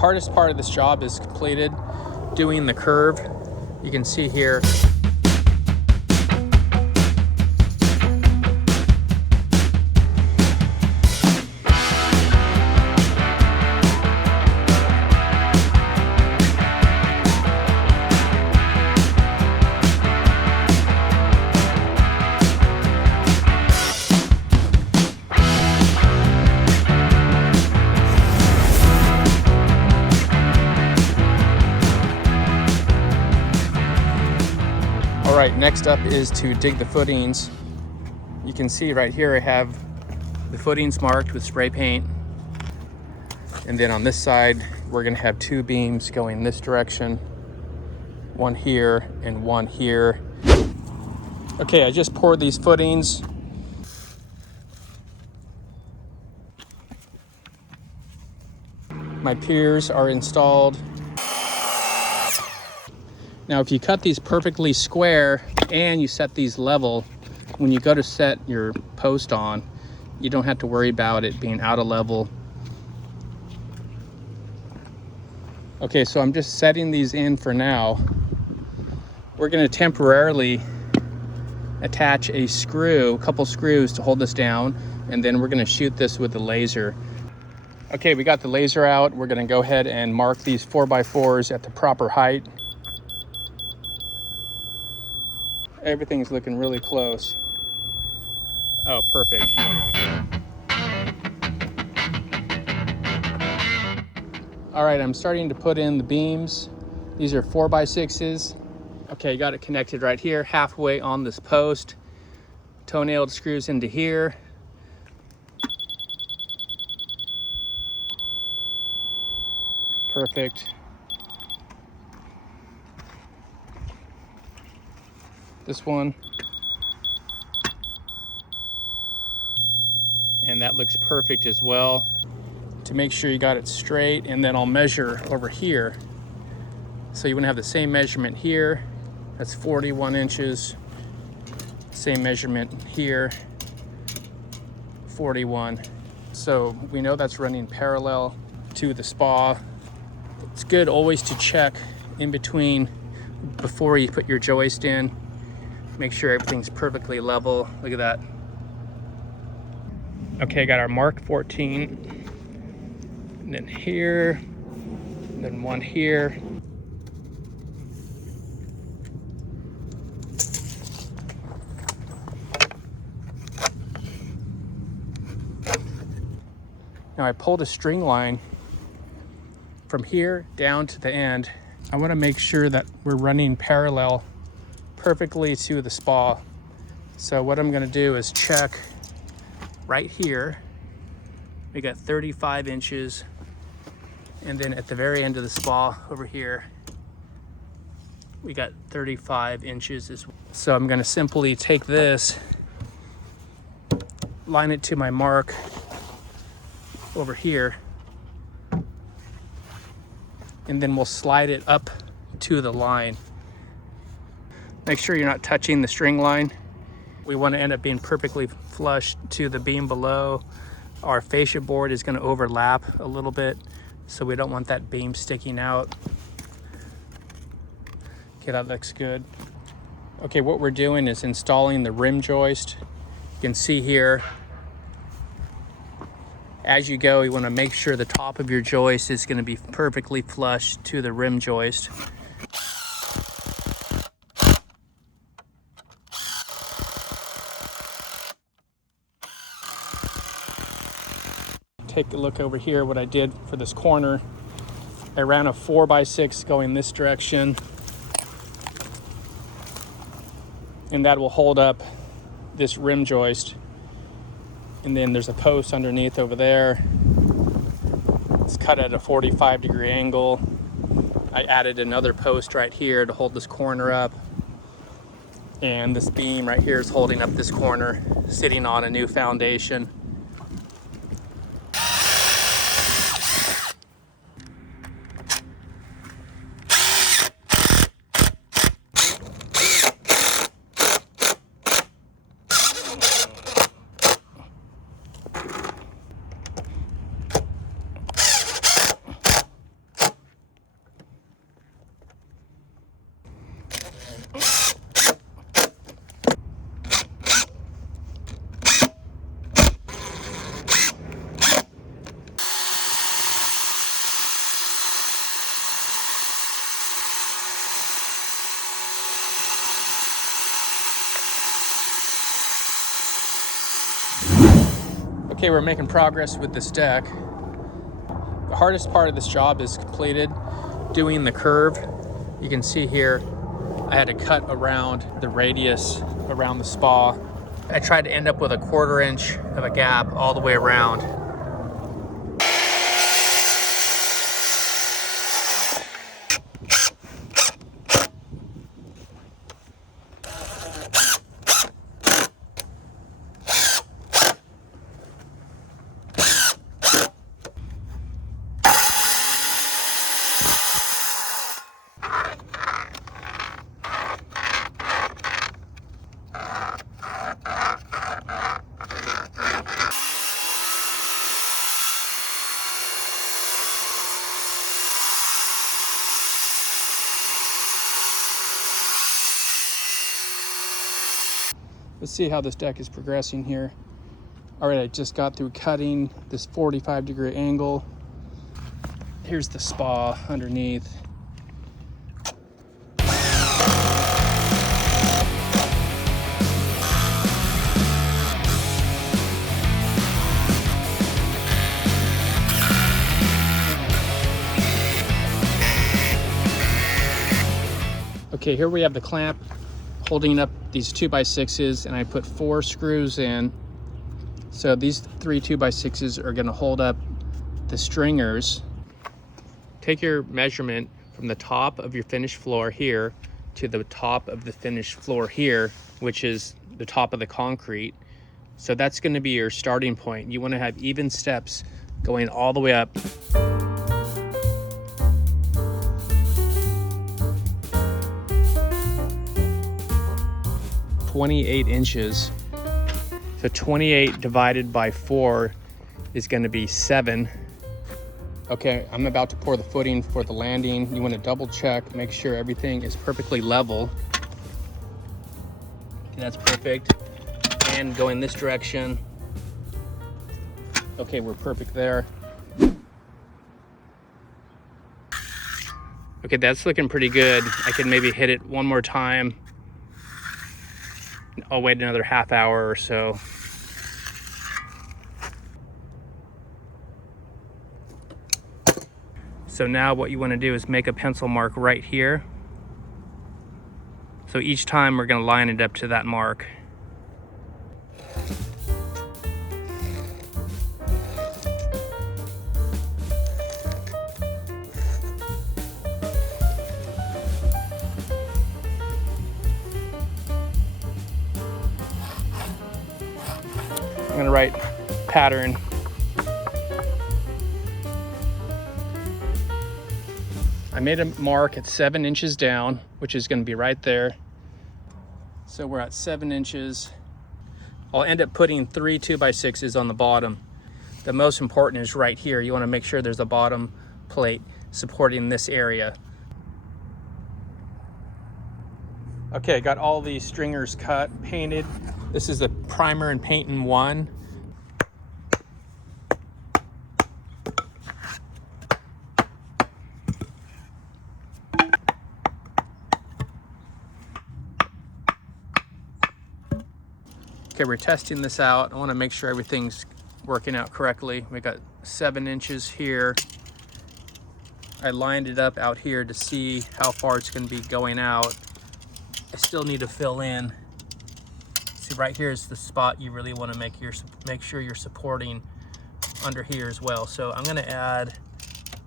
hardest part of this job is completed, doing the curve. You can see here. All right, next up is to dig the footings. You can see right here I have the footings marked with spray paint. And then on this side, we're gonna have two beams going this direction. One here and one here. Okay, I just poured these footings. My piers are installed. Now, if you cut these perfectly square and you set these level, when you go to set your post on, you don't have to worry about it being out of level. Okay, so I'm just setting these in for now. We're gonna temporarily attach a couple screws to hold this down, and then we're gonna shoot this with the laser. Okay, we got the laser out. We're gonna go ahead and mark these 4x4s at the proper height. Everything's looking really close. Oh, perfect. All right, I'm starting to put in the beams. These are 4x6s. Okay, got it connected right here, halfway on this post. Toe-nailed screws into here. Perfect. This one. And that looks perfect as well. To make sure you got it straight, and then I'll measure over here. So you want to have the same measurement here. That's 41 inches. Same measurement here, 41. So we know that's running parallel to the spa. It's good always to check in between before you put your joist in. Make sure everything's perfectly level. Look at that. Okay, got our mark 14. And then here, and then one here. Now I pulled a string line from here down to the end. I want to make sure that we're running parallel perfectly to the spa. So what I'm going to do is check right here. We got 35 inches, and then at the very end of the spa over here we got 35 inches as well. So I'm going to simply take this, line it to my mark over here, and then we'll slide it up to the line. Make sure you're not touching the string line. We want to end up being perfectly flush to the beam below. Our fascia board is going to overlap a little bit, so we don't want that beam sticking out. Okay, that looks good. Okay, what we're doing is installing the rim joist. You can see here, as you go, you want to make sure the top of your joist is going to be perfectly flush to the rim joist. Take a look over here, what I did for this corner. I ran a 4x6 going this direction, and that will hold up this rim joist. And then there's a post underneath over there. It's cut at a 45-degree angle. I added another post right here to hold this corner up. And this beam right here is holding up this corner, sitting on a new foundation. Okay, we're making progress with this deck. The hardest part of this job is completed, doing the curve. You can see here, I had to cut around the radius around the spa. I tried to end up with a 1/4 inch of a gap all the way around. Let's see how this deck is progressing here. All right, I just got through cutting this 45-degree angle. Here's the spa underneath. Okay, here we have the clamp holding up these 2x6s, and I put 4 screws in. So these 3 2x6s are gonna hold up the stringers. Take your measurement from the top of your finished floor here to the top of the finished floor here, which is the top of the concrete. So that's gonna be your starting point. You wanna have even steps going all the way up. 28 inches. So 28 divided by 4 is going to be 7. Okay, I'm about to pour the footing for the landing. You want to double check, make sure everything is perfectly level. Okay, that's perfect. And go in this direction. Okay, we're perfect there. Okay, that's looking pretty good. I can maybe hit it one more time. I'll wait another half hour or so. So now what you want to do is make a pencil mark right here. So each time we're going to line it up to that mark. I'm going to write pattern. I made a mark at 7 inches down, which is going to be right there. So we're at 7 inches. I'll end up putting 3 2x6s on the bottom. The most important is right here. You want to make sure there's a bottom plate supporting this area. Okay, got all these stringers cut, painted. This is the primer and paint in one. Okay, we're testing this out. I want to make sure everything's working out correctly. We got 7 inches here. I lined it up out here to see how far it's going to be going out. I still need to fill in. See, right here is the spot you really want to make sure you're supporting under here as well. So I'm going to add,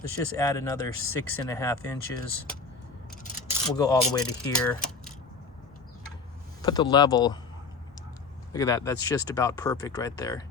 let's just add another 6.5 inches. We'll go all the way to here. Put the level. Look at that, that's just about perfect right there.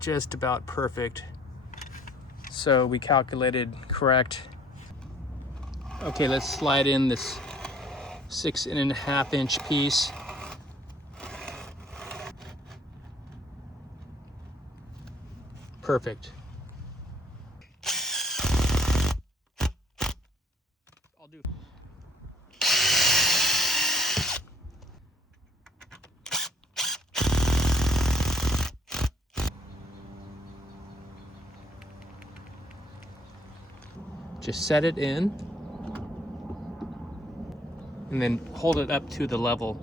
Just about perfect. So we calculated correct. Okay, let's slide in this 6.5 inch piece. Perfect. I'll do. Just set it in and then hold it up to the level.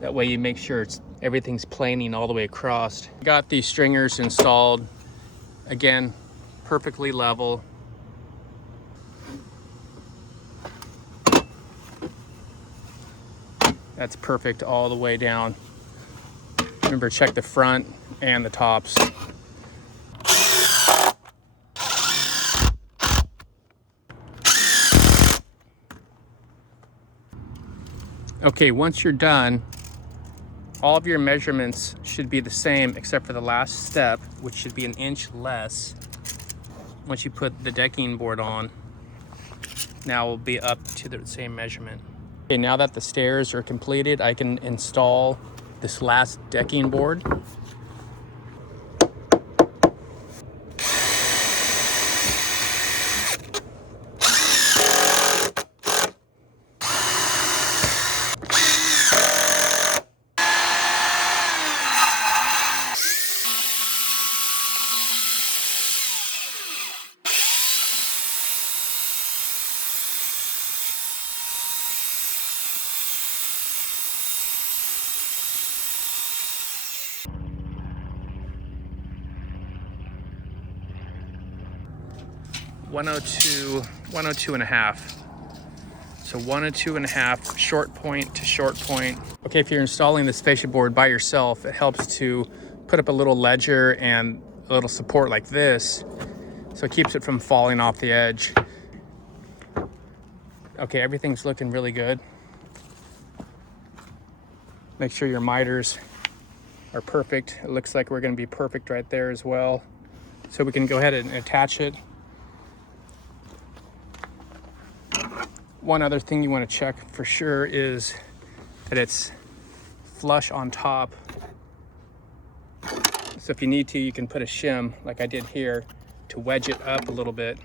That way you make sure it's everything's planing all the way across. Got these stringers installed. Again, perfectly level. That's perfect all the way down. Remember, check the front and the tops. Okay, once you're done, all of your measurements should be the same except for the last step, which should be an inch less once you put the decking board on. Now we'll be up to the same measurement. Okay, now that the stairs are completed, I can install this last decking board. One oh two and a half. So 102 and a half, short point to short point. Okay, if you're installing this fascia board by yourself, it helps to put up a little ledger and a little support like this, so it keeps it from falling off the edge. Okay, everything's looking really good. Make sure your miters are perfect. It looks like we're gonna be perfect right there as well. So we can go ahead and attach it. One other thing you want to check for sure is that it's flush on top. So if you need to, you can put a shim like I did here to wedge it up a little bit.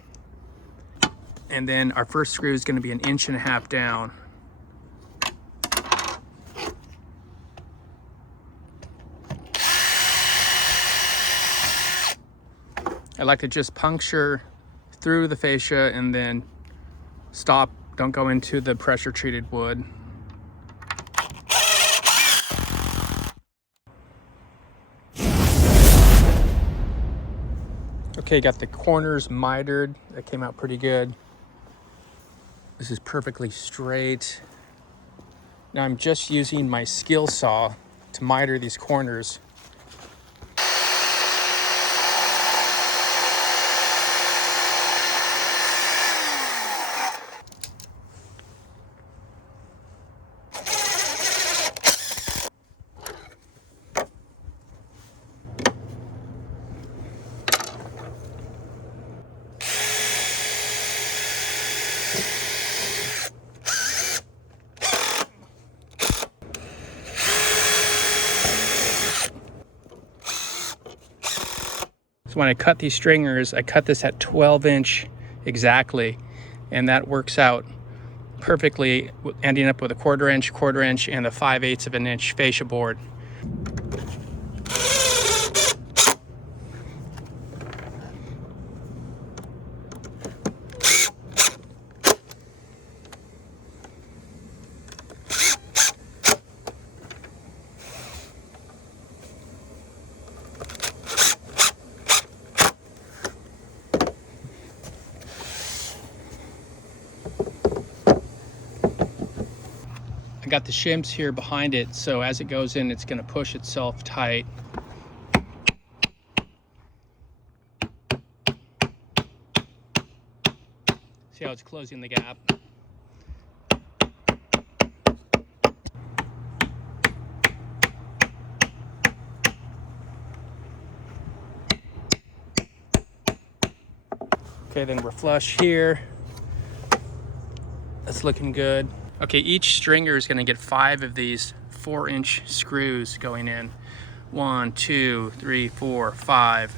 And then our first screw is going to be 1.5 inches down. I like to just puncture through the fascia and then stop. Don't go into the pressure treated wood. Okay, got the corners mitered. That came out pretty good. This is perfectly straight. Now I'm just using my skill saw to miter these corners. So when I cut these stringers, I cut this at 12 inch exactly, and that works out perfectly, ending up with a quarter inch, and the 5/8 of an inch fascia board. I got the shims here behind it, so as it goes in, it's going to push itself tight. See how it's closing the gap? Okay, then we're flush here. That's looking good. Okay, each stringer is gonna get 5 of these 4-inch screws going in. 1, 2, 3, 4, 5.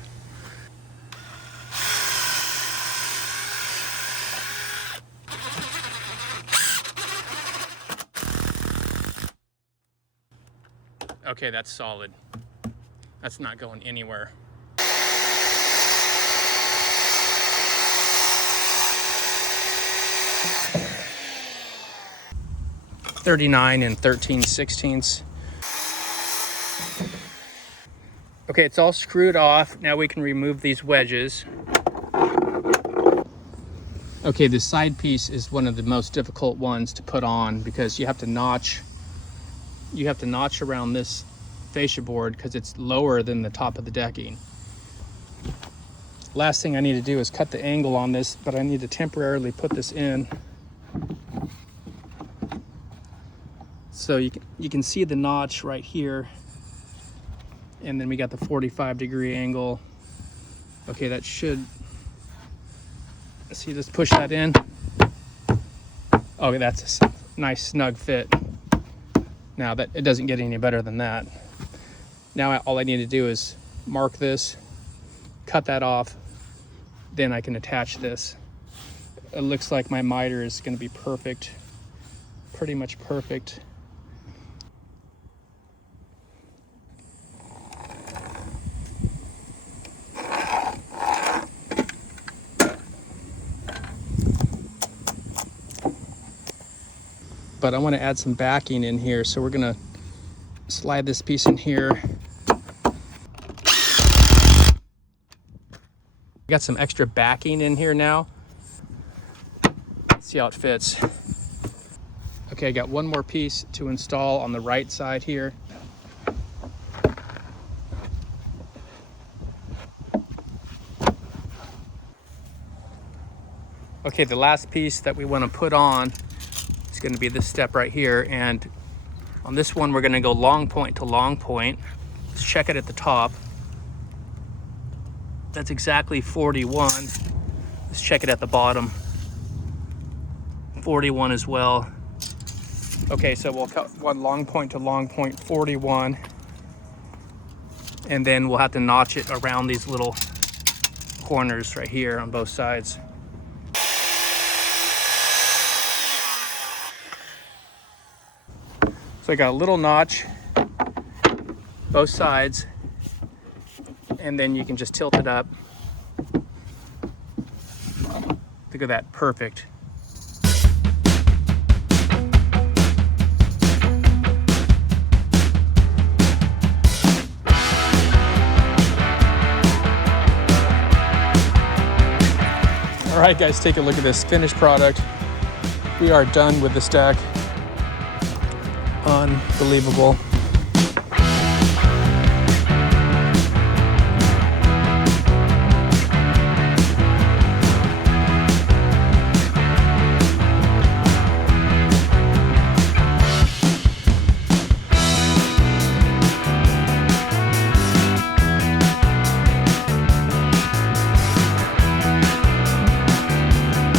Okay, that's solid. That's not going anywhere. .39 and 13/16. Okay, it's all screwed off. Now we can remove these wedges. Okay, the side piece is one of the most difficult ones to put on because you have to notch around this fascia board because it's lower than the top of the decking. Last thing I need to do is cut the angle on this, but I need to temporarily put this in. So you can see the notch right here. And then we got the 45-degree angle. Okay, that should, see, just push that in. Okay, that's a nice snug fit. Now that it doesn't get any better than that. Now all I need to do is mark this, cut that off, then I can attach this. It looks like my miter is going to be perfect, pretty much perfect. But I want to add some backing in here, so we're going to slide this piece in here. Got some extra backing in here now. Let's see how it fits. Okay, I got one more piece to install on the right side here. Okay, the last piece that we want to put on is going to be this step right here, and on this one we're going to go long point to long point. Let's check it at the top. That's exactly 41. Let's check it at the bottom. 41 as well. Okay, so we'll cut one long point to long point, 41, and then we'll have to notch it around these little corners right here on both sides. So I got a little notch, both sides, and then you can just tilt it up. Look at that, perfect. All right, guys, take a look at this finished product. We are done with this deck. Unbelievable.